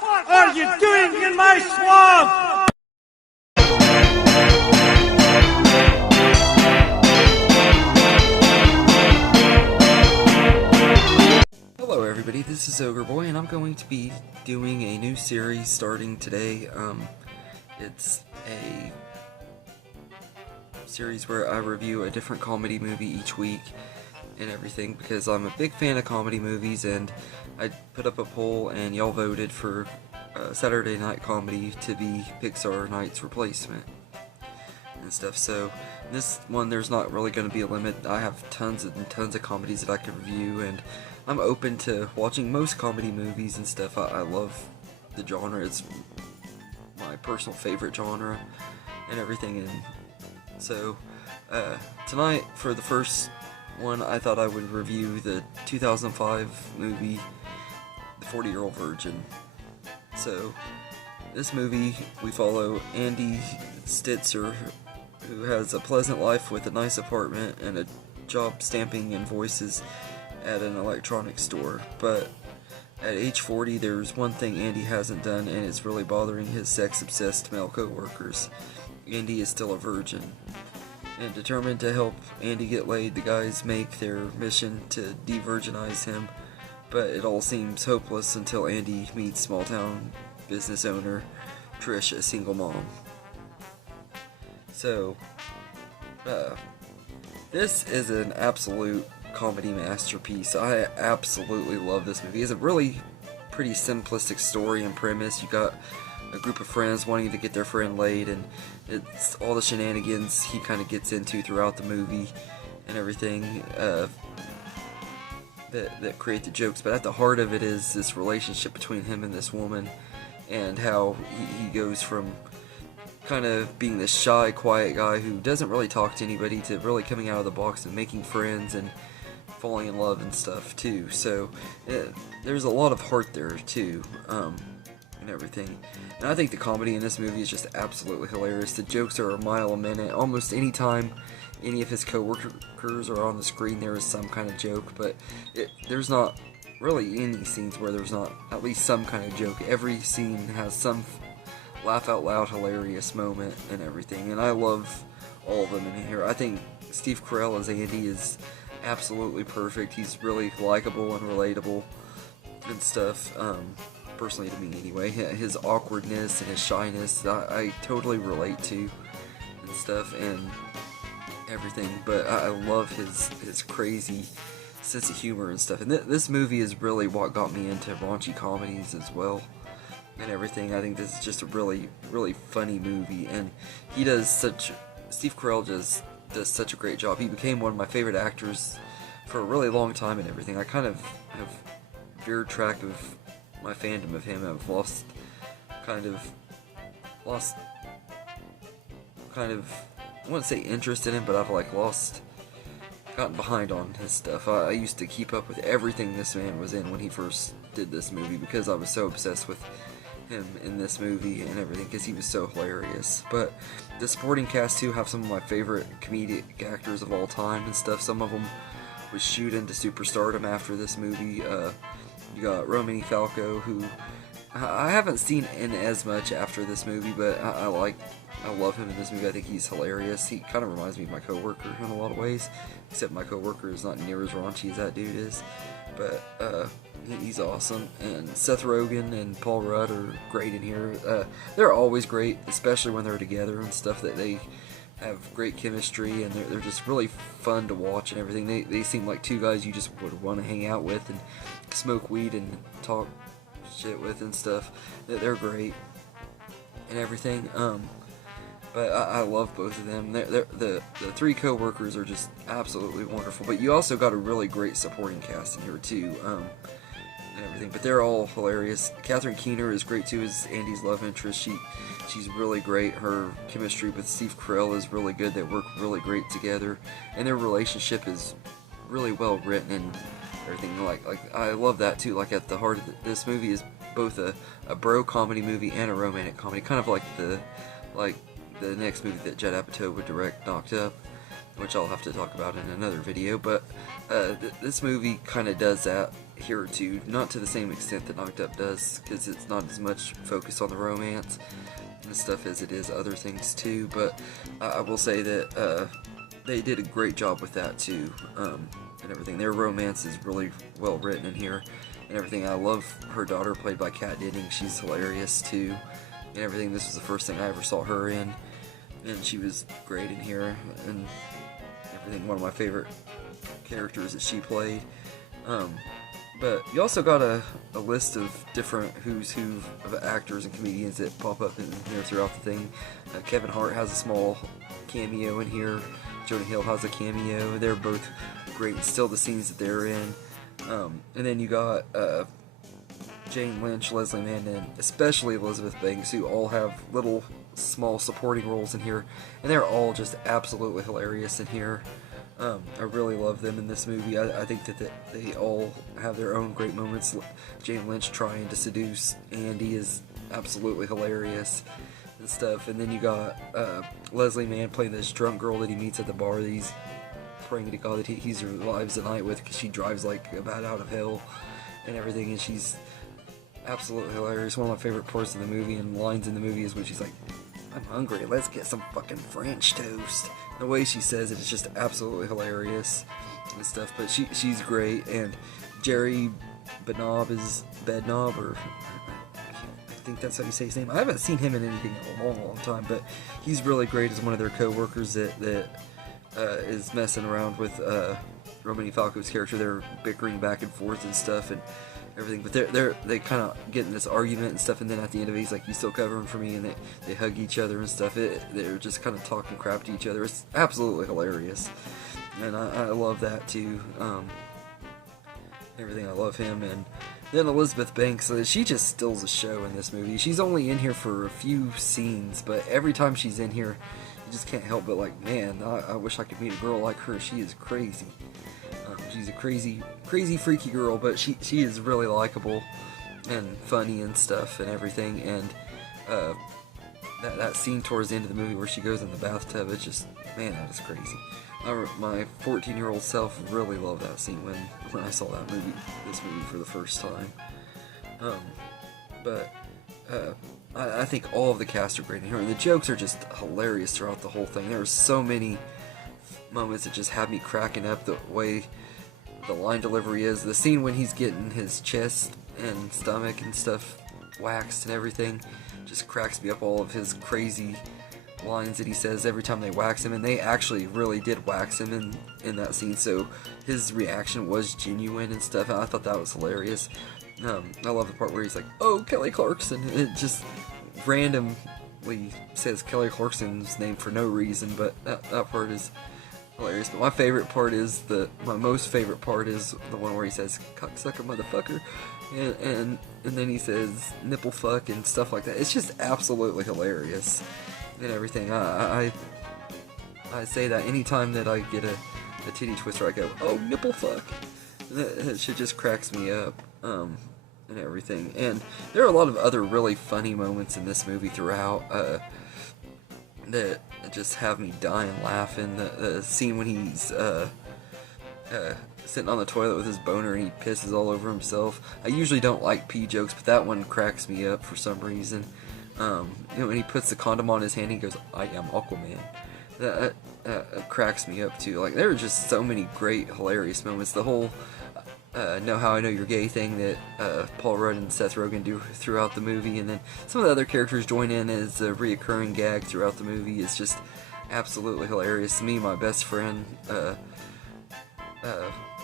What are you doing in my swamp? Hello everybody, this is Ogre Boy, and I'm going to be doing a new series starting today. It's a series where I review a different comedy movie each week and everything, because I'm a big fan of comedy movies, and I put up a poll and y'all voted for Saturday Night Comedy to be Pixar Night's replacement and stuff. So this one, there's not really going to be a limit. I have tons and tons of comedies that I can review, and I'm open to watching most comedy movies and stuff. I love the genre. It's my personal favorite genre and everything. And so tonight, for the first one, I thought I would review the 2005 movie The 40-Year-Old Virgin. So this movie, we follow Andy Stitzer, who has a pleasant life with a nice apartment and a job stamping invoices at an electronics store. But at age 40, there's one thing Andy hasn't done, and it's really bothering his sex-obsessed male co-workers. Andy is still a virgin. And determined to help Andy get laid, the guys make their mission to de-virginize him, but it all seems hopeless until Andy meets small-town business owner Trish, a single mom. So, this is an absolute comedy masterpiece. I absolutely love this movie. It's a really pretty simplistic story and premise. You got a group of friends wanting to get their friend laid, and it's all the shenanigans he kind of gets into throughout the movie and everything that create the jokes. But at the heart of it is this relationship between him and this woman, and how he goes from kind of being this shy, quiet guy who doesn't really talk to anybody to really coming out of the box and making friends and falling in love and stuff too. So there's a lot of heart there too, and everything. And I think the comedy in this movie is just absolutely hilarious. The jokes are a mile a minute. Almost any time any of his co-workers are on the screen, there is some kind of joke, but there's not really any scenes where there's not at least some kind of joke. Every scene has some laugh out loud hilarious moment and everything, and I love all of them in here. I think Steve Carell as Andy is absolutely perfect. He's really likable and relatable and stuff, personally to me anyway. His awkwardness and his shyness, I totally relate to and stuff and everything, but I love his crazy sense of humor and stuff. And this movie is really what got me into raunchy comedies as well and everything. I think this is just a really, really funny movie, and Steve Carell just does such a great job. He became one of my favorite actors for a really long time and everything. I kind of have veered track of my fandom of him. I've lost kind of, I wouldn't say interest in him, but I've gotten behind on his stuff. I used to keep up with everything this man was in when he first did this movie, because I was so obsessed with him in this movie and everything, because he was so hilarious. But the supporting cast too have some of my favorite comedic actors of all time and stuff. Some of them would shoot into superstardom after this movie. You got Romany Falco, who I haven't seen in as much after this movie, but I love him in this movie. I think he's hilarious. He kind of reminds me of my coworker in a lot of ways, except my coworker is not near as raunchy as that dude is. But he's awesome. And Seth Rogen and Paul Rudd are great in here. They're always great, especially when they're together and stuff. That they have great chemistry, and they're just really fun to watch and everything. They seem like two guys you just would want to hang out with and smoke weed and talk shit with and stuff. They're great and everything. But I love both of them. The three co-workers are just absolutely wonderful. But you also got a really great supporting cast in here too, and everything. But they're all hilarious. Catherine Keener is great too as Andy's love interest. She's really great. Her chemistry with Steve Carell is really good. They work really great together, and their relationship is really well written and everything. Like I love that too. Like at the heart of this movie is both a bro comedy movie and a romantic comedy, kind of like the next movie that Judd Apatow would direct, Knocked Up which I'll have to talk about in another video, but this movie kind of does that here too, not to the same extent that Knocked Up does, because it's not as much focused on the romance and stuff as it is other things too, but I will say that they did a great job with that too, and everything. Their romance is really well written in here, and everything. I love her daughter, played by Kat Denning. She's hilarious too, and everything. This was the first thing I ever saw her in, and she was great in here, and everything. One of my favorite characters that she played. But you also got a list of different who's who of actors and comedians that pop up in here throughout the thing. Kevin Hart has a small cameo in here. Jonah Hill has a cameo. They're both great, and still the scenes that they're in. And then you got Jane Lynch, Leslie Mann, and especially Elizabeth Banks, who all have little small supporting roles in here, and they're all just absolutely hilarious in here. I really love them in this movie. I think that they all have their own great moments. Jane Lynch trying to seduce Andy is absolutely hilarious and stuff. And then you got Leslie Mann playing this drunk girl that he meets at the bar that he's praying to God that he survives the night with, because she drives like a bat out of hell and everything, and she's absolutely hilarious. One of my favorite parts of the movie and lines in the movie is when she's like, "I'm hungry, let's get some fucking French toast." The way she says it is just absolutely hilarious and stuff, but she's great. And Jerry Bednob, or I think that's how you say his name. I haven't seen him in anything in a long time, but he's really great as one of their co-workers that is messing around with Romany Falco's character. They're bickering back and forth and stuff and everything, but they kind of get in this argument and stuff, and then at the end of it, he's like, "You still covering for me?" and they hug each other and stuff. They're just kind of talking crap to each other. It's absolutely hilarious, and I love that too. Everything. I love him. And then Elizabeth Banks, she just steals the show in this movie. She's only in here for a few scenes, but every time she's in here, you just can't help but like, man, I wish I could meet a girl like her. She is crazy. She's a crazy, freaky girl, but she is really likable and funny and stuff and everything. And that scene towards the end of the movie where she goes in the bathtub, it's just, man, that is crazy. My 14-year-old self really loved that scene when I saw this movie for the first time. But I think all of the cast are great in here, and the jokes are just hilarious throughout the whole thing. There are so many moments that just have me cracking up. The way the line delivery is, the scene when he's getting his chest and stomach and stuff waxed and everything, just cracks me up. All of his crazy lines that he says every time they wax him, and they actually really did wax him in that scene, so his reaction was genuine and stuff, and I thought that was hilarious. I love the part where he's like, "Oh, Kelly Clarkson," and it just randomly says Kelly Clarkson's name for no reason, but that part is hilarious. But my most favorite part is the one where he says "cocksucker motherfucker," and then he says "nipple fuck" and stuff like that. It's just absolutely hilarious and everything. I say that anytime that I get a titty twister, I go, "Oh, nipple fuck." That shit just cracks me up. And everything. And there are a lot of other really funny moments in this movie throughout that just have me dying laughing. The scene when he's sitting on the toilet with his boner and he pisses all over himself. I usually don't like pee jokes, but that one cracks me up for some reason. When he puts the condom on his hand, he goes, "I am Aquaman." That cracks me up too. Like, there are just so many great, hilarious moments. The whole Know How I Know You're Gay thing that Paul Rudd and Seth Rogen do throughout the movie, and then some of the other characters join in as a reoccurring gag throughout the movie. Is just absolutely hilarious. Me and my best friend,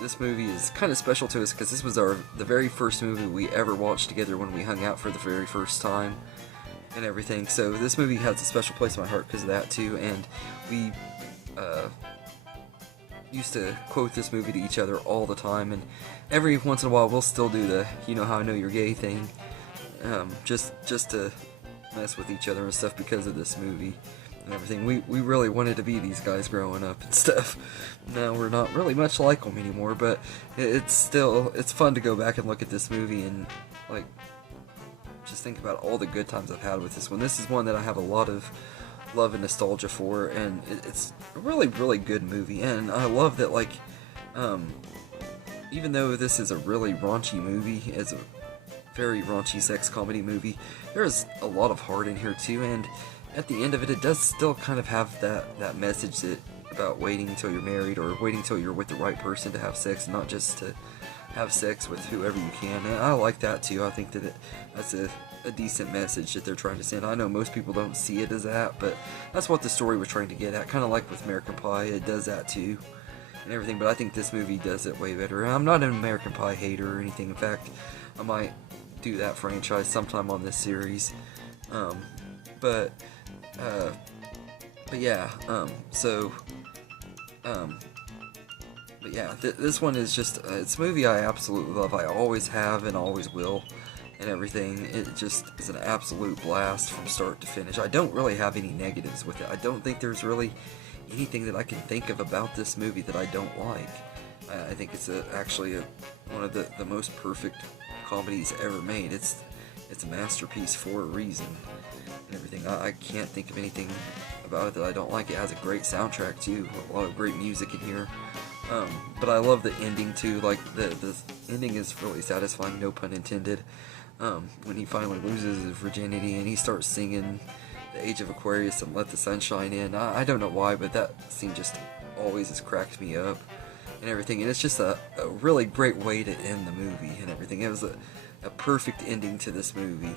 this movie is kind of special to us because this was the very first movie we ever watched together when we hung out for the very first time and everything. So this movie has a special place in my heart because of that too, and we used to quote this movie to each other all the time, and every once in a while we'll still do the "You Know How I Know You're Gay" thing, just to mess with each other and stuff because of this movie and everything. We really wanted to be these guys growing up and stuff. Now we're not really much like them anymore, but it's fun to go back and look at this movie and like just think about all the good times I've had with this one. This is one that I have a lot of love and nostalgia for, and it's a really good movie, and I love that, like, even though this is a really raunchy movie, it's a very raunchy sex comedy movie, there's a lot of heart in here too, and at the end of it, it does still kind of have that message that about waiting until you're married or waiting until you're with the right person to have sex, not just to have sex with whoever you can. And I like that too. I think that that's a decent message that they're trying to send. I know most people don't see it as that, but that's what the story was trying to get at. Kind of like with American Pie, it does that too and everything, but I think this movie does it way better. I'm not an American Pie hater or anything. In fact, I might do that franchise sometime on this series. But yeah, but yeah, this one is just, it's a movie I absolutely love. I always have and always will and everything. It just is an absolute blast from start to finish. I don't really have any negatives with it. I don't think there's really anything that I can think of about this movie that I don't like. I think it's actually one of the most perfect comedies ever made. It's a masterpiece for a reason and everything. I can't think of anything about it that I don't like. It has a great soundtrack too, a lot of great music in here. But I love the ending too. Like the ending is really satisfying, no pun intended. When he finally loses his virginity and he starts singing The Age of Aquarius and Let the Sunshine In. I don't know why, but that scene just always has cracked me up and everything. And it's just a really great way to end the movie and everything. It was a perfect ending to this movie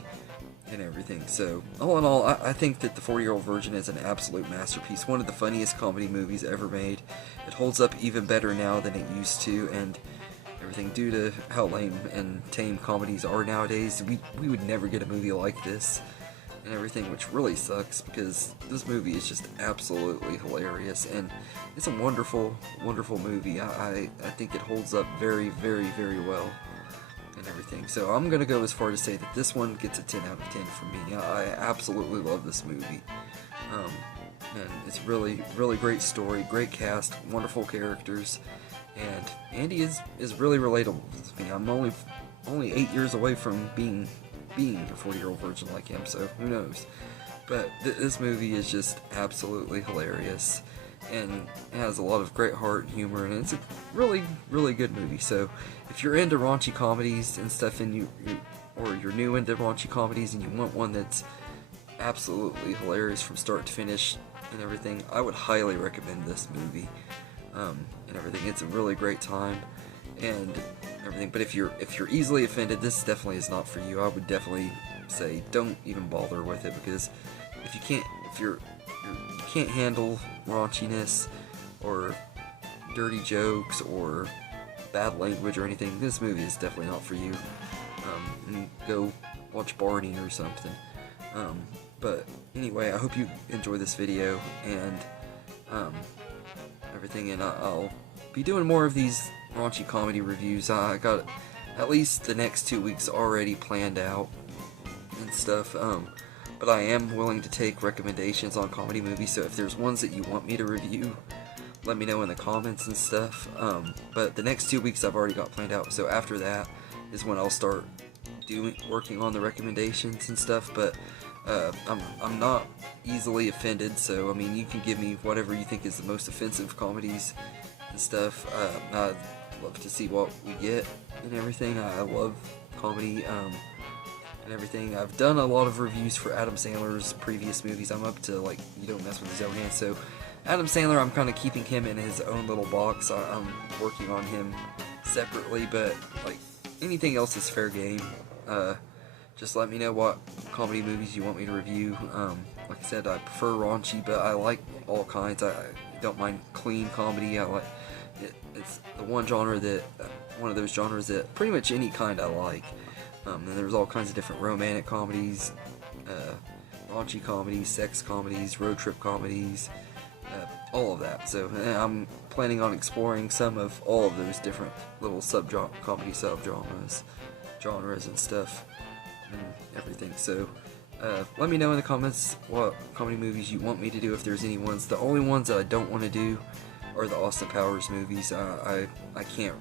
and everything. So all in all, I think that The 40-Year-Old Virgin is an absolute masterpiece. One of the funniest comedy movies ever made. It holds up even better now than it used to, and everything, due to how lame and tame comedies are nowadays, we would never get a movie like this and everything, which really sucks, because this movie is just absolutely hilarious, and it's a wonderful movie. I think it holds up very well and everything. So I'm gonna go as far to say that this one gets a 10 out of 10 from me. I absolutely love this movie. And it's really great story, great cast, wonderful characters, and Andy is really relatable with me. I'm only 8 years away from being a 40-year-old virgin like him, so who knows. But this movie is just absolutely hilarious, and it has a lot of great heart and humor, and it's a really good movie. So if you're into raunchy comedies and stuff, and you're new into raunchy comedies and you want one that's absolutely hilarious from start to finish and everything, I would highly recommend this movie and everything. It's a really great time and everything. But if you're easily offended, this definitely is not for you. I would definitely say don't even bother with it, because if you can't handle raunchiness or dirty jokes or bad language or anything, this movie is definitely not for you. And go watch Barney or something. But anyway, I hope you enjoy this video and everything, and I'll be doing more of these raunchy comedy reviews. I got at least the next 2 weeks already planned out and stuff, but I am willing to take recommendations on comedy movies, so if there's ones that you want me to review, let me know in the comments and stuff. But the next 2 weeks I've already got planned out, so after that is when I'll start working on the recommendations and stuff. But I'm not easily offended, so I mean, you can give me whatever you think is the most offensive comedies and stuff. I'd love to see what we get and everything. I love comedy and everything. I've done a lot of reviews for Adam Sandler's previous movies. I'm up to, like, You Don't Mess With His Own Hands, so Adam Sandler, I'm kind of keeping him in his own little box. I'm working on him separately, but like anything else is fair game. Just let me know what comedy movies you want me to review. Like I said, I prefer raunchy, but I like all kinds. I don't mind clean comedy. I like it's the one of those genres that pretty much any kind I like. And there's all kinds of different romantic comedies, raunchy comedies, sex comedies, road trip comedies, all of that. So I'm planning on exploring some of all of those different little comedy genres and stuff and everything. So let me know in the comments what comedy movies you want me to do, if there's any ones. The only ones that I don't want to do are the Austin Powers movies. I can't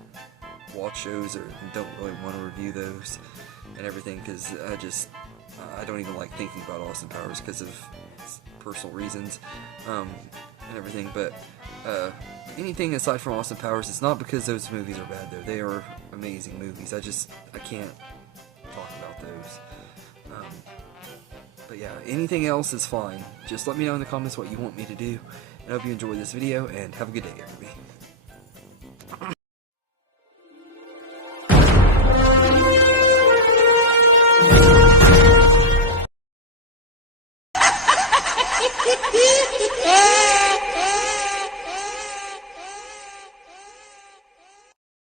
watch those, or don't really want to review those and everything, because I don't even like thinking about Austin Powers because of personal reasons. and everything, but anything aside from Austin Powers, it's not because those movies are bad though. They are amazing movies. I can't talk about those. But yeah, anything else is fine. Just let me know in the comments what you want me to do. And I hope you enjoyed this video, and have a good day, everybody.